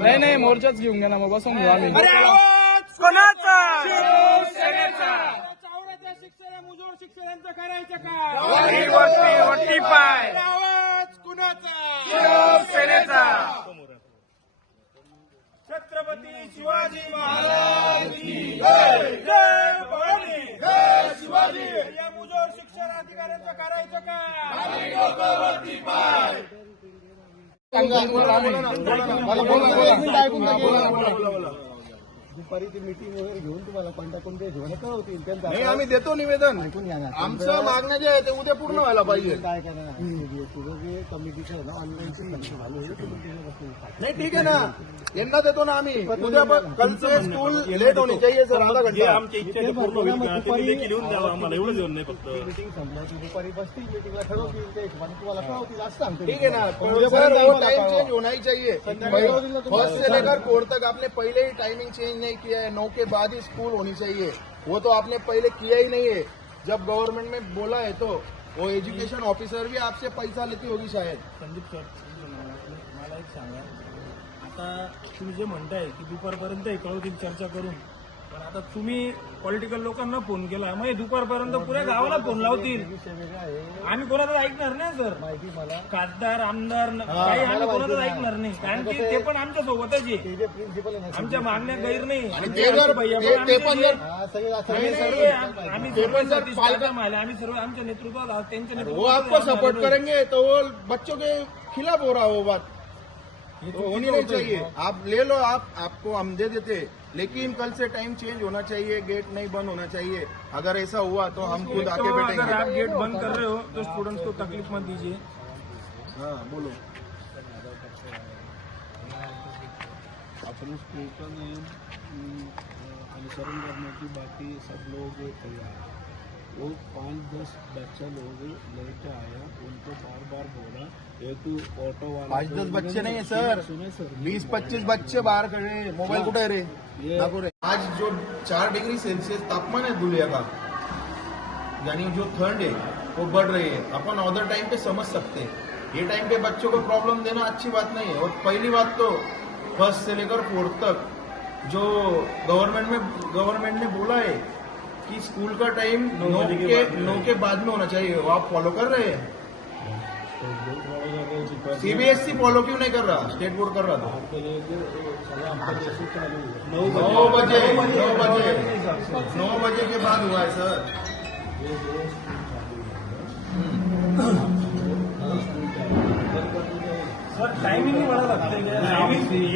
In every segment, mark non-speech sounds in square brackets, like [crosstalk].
नाही नाही मोर्चाच घेऊन घ्या ना मग बसून घेऊ आम्ही. शिक्षणांचं करायचं का छत्रपती शिवाजी महाराज की जय! जय भवानी! जय शिवाजी! या मुजोर शिक्षण अधिकाऱ्यांचं करायचं का? बोला बोला बोला बोला दुपारी ती मीटिंग वगैरे घेऊन तुम्हाला कॉन्टॅक्ट ते हिशोबाने कळवतील त्यांचं नाही आम्ही देतो निवेदन. ऐकून घ्या ना. आमचं मागणं जे आहे ते उद्या पूर्ण व्हायला पाहिजे. काय करणार? तुझं जे कमिटीचं आहे ना ऑनलाईन चालू आहे तुम्ही त्याच्यापासून नाही ठीक आहे ना. यांना देतो ना आम्ही. उद्या पण कल से स्कूल लेट होनी चाहिए सर आधा घंटा. मीटिंग संपल्या की दुपारी बसतील मीटिंगला ठरवतील त्या हिशोबाने तुम्हाला कळवतील असं सांगतो ठीक है ना. उद्या सर पर्यंत वो होईल टाइम. चेंज होना ही चाहिए. फर्स्ट से लेकर फोर तक आपने पहले ही टाइमिंग चेंज नहीं. किया है, नौ के बाद ही स्कूल होनी चाहिए। वो तो आपने पहले किया ही नहीं है। जब गवर्नमेंट में बोला है तो वो एजुकेशन ऑफिसर भी आपसे पैसा लेती होगी शायद। संदीप सर मला एक सांगा. आता तुम्ही जे म्हणताय की दुपारपर्यंत कळवतील चर्चा करून पण आता तुम्ही पॉलिटिकल लोकांना फोन केला मग हे दुपारपर्यंत पुऱ्या गावाला फोन लावतील. आम्ही कोणाचं ऐकणार नाही सर? माहिती मला. खासदार आमदार न- काही आम्ही कोणाचं ऐकणार नाही. कारण की ते पण आमच्या सोबतच आहे. आमच्या मागण्या गैर नाही. आम्ही आम्ही सर्व आमच्या नेतृत्वात आहोत, त्यांच्या वो नेतृत्वात आपको आम्हाला सपोर्ट. करेंगे तो वो बच्चों के खिलाफ हो रहा है वो बात। तो होनी नहीं. चाहिए। आप ले लो आप आपको हम दे देते। लेकिन कल से टाइम चेंज होना चाहिए गेट नहीं बंद होना चाहिए। अगर ऐसा हुआ तो हम खुद एक आके तो अगर आप गेट बंद कर रहे हो तो स्टूडेंट्स को तकलीफ़ मत दीजिए। हाँ बोलो। अपने स्कूल का नियम अनुसरण करने की बाकी सब लोग तैयार हैं। वो पाँच दस बच्चा लोग लेके आया उनको बार बार बोला। ये तो ऑटो वाला पाच दस बच्चे नहीं है सर। सुने सर। बीस पच्चीस बच्चे बाहर खड़े हैं मोबाइल कुठे आहे रे दाखव रे आज जो चार डिग्री सेल्सियस तापमान है दुनिया का यानी जो ठंड है वो बढ़ रही है। अपन अदर टाइम पे समझ सकते हैं। ये टाइम पे बच्चों को प्रॉब्लम देना अच्छी बात नहीं है। और पहली बात तो फ़र्स्ट से लेकर फोर्थ तक जो गवर्नमेंट में गवर्नमेंट ने बोला है कि स्कूल का टाइम नौ के नौ के बाद में होना चाहिए। वो आप फॉलो कर रहे हैं? सीबीएसई फॉलो क्यों नहीं कर रहा? स्टेट बोर्ड कर रहा था। नौ बजे नौ बजे नौ बजे के बाद हुआ है सर। सर [clears throat]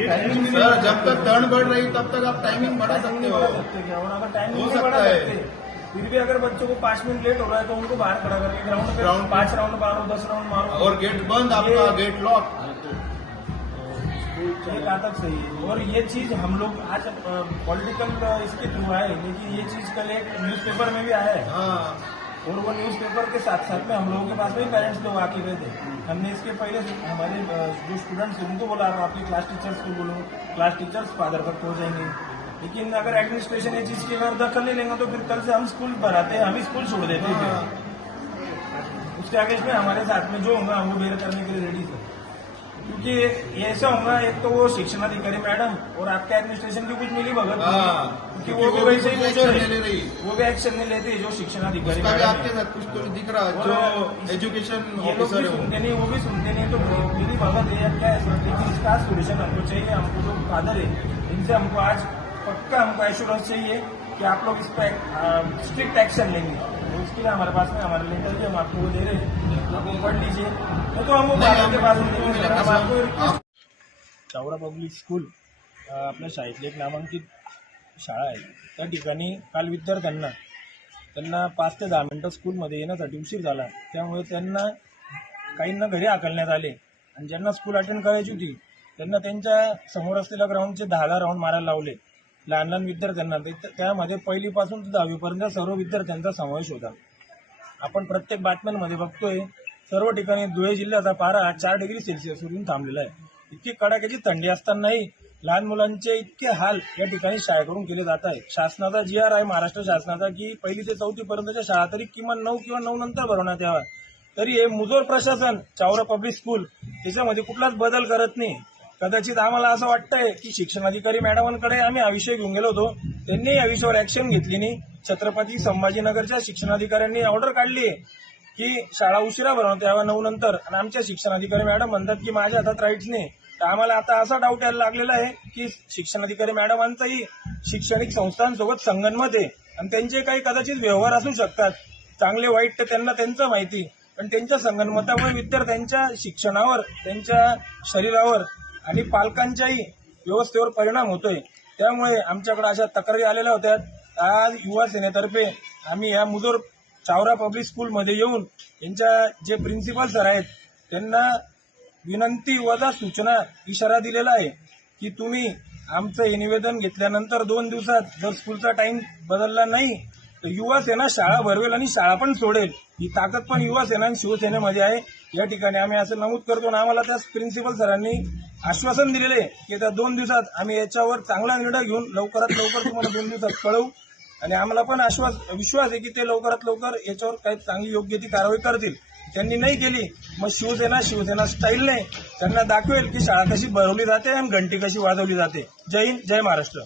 टाइमिंग सर जब तक टर्न बढ़ रही तब तक आप टाइमिंग बढ़ा सकते हो। अगर टाइमिंग हो सकता है। फिर भी अगर बच्चों को पाँच मिनट लेट हो रहा है तो उनको बाहर खड़ा करके ग्राउंड पे- पाँच राउंड मारो दस राउंड मारो। और गेट बंद आपका गेट लॉक ये कहा तक सही है। और ये चीज़ हम लोग आज पॉलिटिकल इसके थ्रू आए लेकिन ये चीज़ कल एक न्यूज़पेपर में भी आया है। हाँ। और वो न्यूज़पेपर के साथ साथ में हम लोगों के पास भी पेरेंट्स लोग आके गए थे। हमने इसके पहले हमारे जो स्टूडेंट्स हैं उनको बोला आप आपके क्लास टीचर्स को बोलो। क्लास टीचर्स फादर पर हो जाएँगे। लेकिन अगर एडमिनिस्ट्रेशन ये चीज़ की अगर दखल नहीं लेंगे तो फिर कल से हम स्कूल पर आते हैं हम ही स्कूल छोड़ देते हैं। उसके आगे में हमारे साथ में जो होंगे हम वो बेर करने के लिए रेडी थे। क्योंकि ये ऐसा होगा एक तो वो शिक्षण अधिकारी मैडम और आपके एडमिनिस्ट्रेशन की कुछ मिली भगत। हाँ क्योंकि वो भी वैसे ही ले रही। वो भी एक्शन नहीं लेते जो शिक्षण अधिकारी आपके साथ कुछ तो दिख रहा है जो एजुकेशन ये लोग भी सुनते नहीं वो भी सुनते नहीं तो मिली भगत है क्या है? लेकिन इसका सोल्यूशन हमको चाहिए हमको जो फादर है इनसे हमको आज पक्का हमको एश्योरेंस चाहिए कि आप लोग इस पर स्ट्रिक्ट एक्शन लेंगे। तो उसके लिए हमारे पास में हमारा लेटर भी हम आपको वो दे रहे हैं। पढ़ लीजिए। तो, तो हम के पास हम आपको पब्लिक स्कूल आपल्या शाळेतली एक नामांकित शाळा आहे. त्या ठिकाणी काल विद्यार्थ्यांना त्यांना पाच ते दहा मिनटं स्कूलमध्ये येण्यासाठी उशीर झाला. त्यामुळे त्यांना काहींना घरी आकलण्यात आले. आणि ज्यांना स्कूल अटेंड करायची होती त्यांना त्यांच्यासमोर असलेल्या ग्राउंडचे दहा दहा राऊंड मारायला लावले. लहान लहान विद्यार्थ्यांना त्यामध्ये पहिलीपासून ते दहावीपर्यंत सर्व विद्यार्थ्यांचा समावेश होता. आपण प्रत्येक बातम्यांमध्ये बघतोय सर्व ठिकाणी धुळे जिल्ह्याचा पारा चार डिग्री सेल्सिअसवरून थांबलेला आहे. इतकी कडाक्याची थंडी असतानाही लहान मुलांचे इतके हाल या ठिकाणी शाळेकडून केले जात आहे शासनाचा जी आर आहे महाराष्ट्र शासनाचा की पहिली ते चौथी पर्यंतच्या शाळा तरी किमान नऊ किंवा नऊ नंतर भरवण्यात यावा तरी हे मुजोर प्रशासन चावरा पब्लिक स्कूल त्याच्यामध्ये कुठलाच बदल करत नाही. कदाचित आम्हाला असं वाटतंय की शिक्षणाधिकारी मॅडमांकडे आम्ही हा विषय घेऊन गेलो होतो. त्यांनी या विषयावर ऍक्शन घेतली नाही. छत्रपती संभाजीनगरच्या शिक्षणाधिकाऱ्यांनी ऑर्डर काढली की शाळा उशिरा भरवण्यात यावा नऊ नंतर. आणि आमच्या शिक्षणाधिकारी मॅडम म्हणतात की माझ्या हातात राईट्स नाही. तर आम्हाला आता असा डाऊट यायला लागलेला आहे की शिक्षणाधिकारी मॅडमांचाही शैक्षणिक संस्थांसोबत संगनमत आहे. आणि त्यांचे काही कदाचित व्यवहार असू शकतात. चांगले वाईट तर त्यांना त्यांचं माहिती. पण त्यांच्या संगनमतामुळे विद्यार्थ्यांच्या शिक्षणावर त्यांच्या शरीरावर आणि पालकांच्याही व्यवस्थेवर परिणाम होतोय. त्यामुळे आमच्याकडे अशा तक्रारी आलेल्या होत्या. आज युवा सेनेतर्फे आम्ही या मुजोर चावरा पब्लिक स्कूलमध्ये येऊन यांच्या जे प्रिन्सिपल सर आहेत त्यांना विनंती वजा सूचना इशारा दिलेला आहे की तुम्ही आमचं हे निवेदन घेतल्यानंतर दोन दिवसात जर स्कूलचा टाइम बदलला नाही तर युवा सेना शाळा भरवेल आणि शाळा पण सोडेल. ही ताकद पण युवा सेना आणि शिवसेनेमध्ये आहे. या ठिकाणी आम्ही असं नमूद करतो आणि आम्हाला त्याच प्रिन्सिपल सरांनी आश्वासन दिलेले की त्या दोन दिवसात आम्ही याच्यावर चांगला निर्णय घेऊन लवकरात लवकर तुम्हाला दोन दिवसात कळवू. आणि आम्हाला पण आश्वास विश्वास आहे की ते लवकरात लवकर याच्यावर काही चांगली योग्य ती कारवाई करतील. त्यांनी नाही केली. मग शिवसेना शिवसेना स्टाईलने त्यांना दाखवेल की शाळा कशी भरवली जाते आणि घंटी कशी वाजवली जाते. जय हिंद जय महाराष्ट्र.